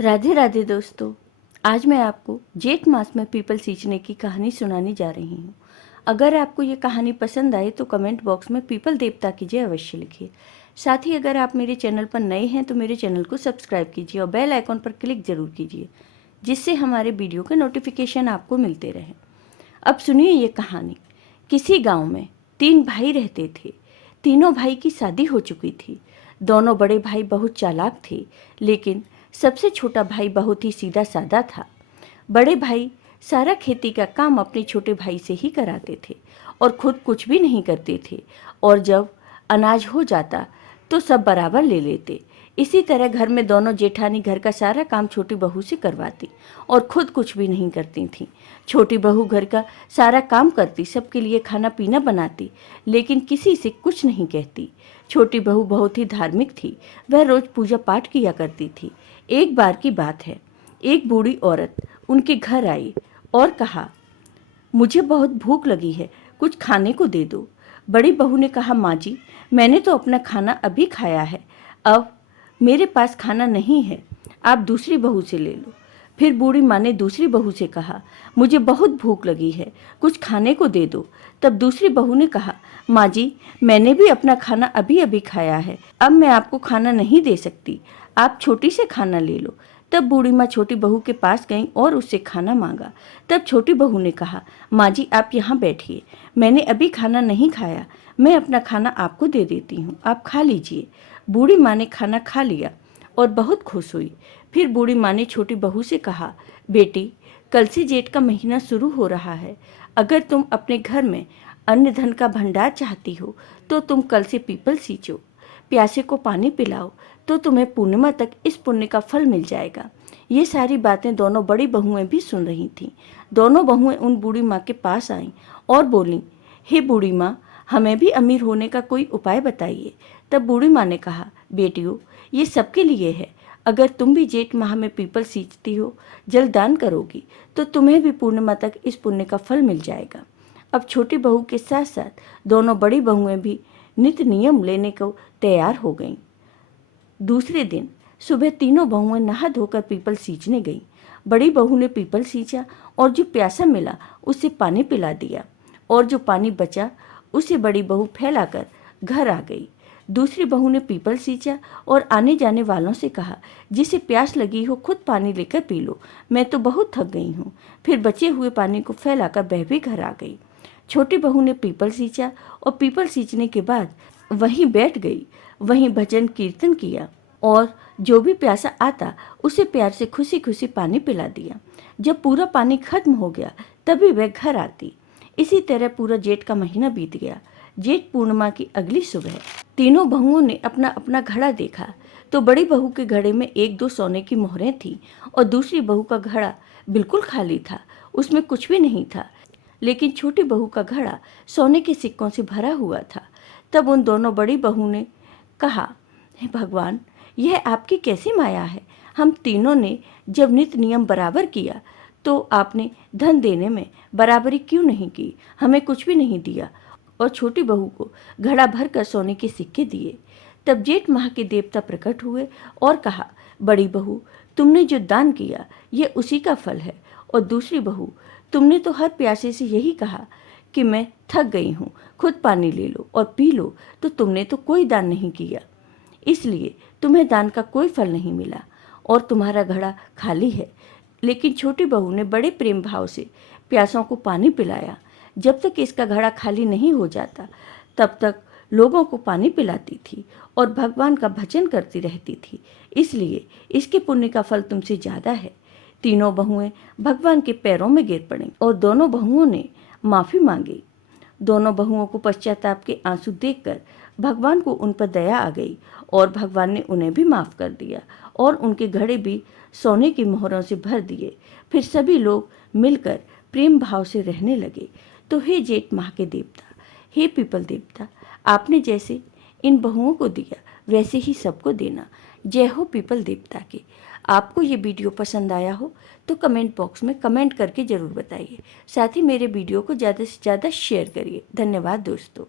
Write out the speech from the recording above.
राधे राधे दोस्तों। आज मैं आपको जेठ मास में पीपल सींचने की कहानी सुनाने जा रही हूँ। अगर आपको ये कहानी पसंद आए तो कमेंट बॉक्स में पीपल देवता की जय अवश्य लिखिए। साथ ही अगर आप मेरे चैनल पर नए हैं तो मेरे चैनल को सब्सक्राइब कीजिए और बेल आइकॉन पर क्लिक जरूर कीजिए, जिससे हमारे वीडियो के नोटिफिकेशन आपको मिलते रहें। अब सुनिए ये कहानी। किसी गांव में 3 भाई रहते थे। तीनों भाई की शादी हो चुकी थी। दोनों बड़े भाई बहुत चालाक थे, लेकिन सबसे छोटा भाई बहुत ही सीधा साधा था। बड़े भाई सारा खेती का काम अपने छोटे भाई से ही कराते थे और खुद कुछ भी नहीं करते थे, और जब अनाज हो जाता तो सब बराबर ले लेते। इसी तरह घर में दोनों जेठानी घर का सारा काम छोटी बहू से करवाती और खुद कुछ भी नहीं करती थी। छोटी बहू घर का सारा काम करती, सबके लिए खाना पीना बनाती, लेकिन किसी से कुछ नहीं कहती। छोटी बहू बहुत ही धार्मिक थी, वह रोज पूजा पाठ किया करती थी। एक बार की बात है, एक बूढ़ी औरत उनके घर आई और कहा, मुझे बहुत भूख लगी है, कुछ खाने को दे दो। बड़ी बहू ने कहा, माँ जी, मैंने तो अपना खाना अभी खाया है, अब मेरे पास खाना नहीं है, आप दूसरी बहू से ले लो। फिर बूढ़ी माँ ने दूसरी बहू से कहा, मुझे बहुत भूख लगी है, कुछ खाने को दे दो। तब दूसरी बहू ने कहा, माँ जी, मैंने भी अपना खाना अभी अभी खाया है, अब मैं आपको खाना नहीं दे सकती, आप छोटी से खाना ले लो। तब बूढ़ी माँ छोटी बहू के पास गई और उससे खाना मांगा। तब छोटी बहू ने कहा, माँ जी, आप यहाँ बैठिए, मैंने अभी खाना नहीं खाया, मैं अपना खाना आपको दे देती हूँ, आप खा लीजिए। बूढ़ी माँ ने खाना खा लिया और बहुत खुश हुई। फिर बूढ़ी माँ ने छोटी बहू से कहा, बेटी, कल से जेठ का महीना शुरू हो रहा है, अगर तुम अपने घर में अन्न धन का भंडार चाहती हो तो तुम कल से पीपल सींचो, प्यासे को पानी पिलाओ, तो तुम्हें पूर्णिमा तक इस पुण्य का फल मिल जाएगा। ये सारी बातें दोनों बड़ी बहुएं भी सुन रही थीं। दोनों बहुएं उन बूढ़ी माँ के पास आईं और बोलीं, हे बूढ़ी माँ, हमें भी अमीर होने का कोई उपाय बताइए। तब बूढ़ी माँ ने कहा, बेटियों, ये सबके लिए है, अगर तुम भी जेठ माह में पीपल सींचती हो, जल दान करोगी, तो तुम्हें भी पूर्णिमा तक इस पुण्य का फल मिल जाएगा। अब छोटी बहू के साथ साथ दोनों बड़ी बहुएं भी नित्य नियम लेने को तैयार हो गईं। दूसरे दिन सुबह तीनों बहुएं नहा धोकर पीपल सींचने गईं। बड़ी बहू ने पीपल सींचा और जो प्यासा मिला उसे पानी पिला दिया, और जो पानी बचा उसे बड़ी बहू फैलाकर घर आ गई। दूसरी बहू ने पीपल सींचा और आने जाने वालों से कहा, जिसे प्यास लगी हो खुद पानी लेकर पी लो, मैं तो बहुत थक गई हूँ। फिर बचे हुए पानी को फैलाकर वह भी घर आ गई। छोटी बहू ने पीपल सींचा और पीपल सींचने के बाद वहीं बैठ गई, वहीं भजन कीर्तन किया और जो भी प्यासा आता उसे प्यार से खुशी खुशी पानी पिला दिया। जब पूरा पानी खत्म हो गया तभी वह घर आती। इसी तरह पूरा जेठ का महीना बीत गया। जेठ पूर्णिमा की अगली सुबह तीनों बहुओं ने अपना अपना घड़ा देखा तो बड़ी बहू के घड़े में 1-2 सोने की मोहरें थीं और दूसरी बहू का घड़ा बिल्कुल खाली था, उसमें कुछ भी नहीं था। लेकिन छोटी बहू का घड़ा सोने के सिक्कों से भरा हुआ था। तब उन दोनों बड़ी बहू ने कहा, हे भगवान, यह आपकी कैसी माया है, हम तीनों ने जब नित्य नियम बराबर किया तो आपने धन देने में बराबरी क्यों नहीं की, हमें कुछ भी नहीं दिया। और छोटी बहू को घड़ा भर कर सोने के सिक्के दिए। तब जेठ माह के देवता प्रकट हुए और कहा, बड़ी बहू, तुमने जो दान किया ये उसी का फल है, और दूसरी बहू, तुमने तो हर प्यासे से यही कहा कि मैं थक गई हूँ, खुद पानी ले लो और पी लो, तो तुमने तो कोई दान नहीं किया, इसलिए तुम्हें दान का कोई फल नहीं मिला और तुम्हारा घड़ा खाली है। लेकिन छोटी बहू ने बड़े प्रेम भाव से प्यासों को पानी पिलाया। जब तक इसका घड़ा खाली नहीं हो जाता तब तक लोगों को पानी पिलाती थी और भगवान का भजन करती रहती थी, इसलिए इसके पुण्य का फल तुमसे ज़्यादा है। तीनों बहुएं भगवान के पैरों में गिर पड़ीं और दोनों बहुओं ने माफ़ी मांगी। दोनों बहुओं को पश्चाताप के आंसू देखकर भगवान को उन पर दया आ गई और भगवान ने उन्हें भी माफ़ कर दिया और उनके घड़े भी सोने की मोहरों से भर दिए। फिर सभी लोग मिलकर प्रेम भाव से रहने लगे। तो हे जेठ माह के देवता, हे पीपल देवता, आपने जैसे इन बहुओं को दिया वैसे ही सबको देना। जय हो पीपल देवता की। आपको ये वीडियो पसंद आया हो तो कमेंट बॉक्स में कमेंट करके ज़रूर बताइए। साथ ही मेरे वीडियो को ज़्यादा से ज़्यादा शेयर करिए। धन्यवाद दोस्तों।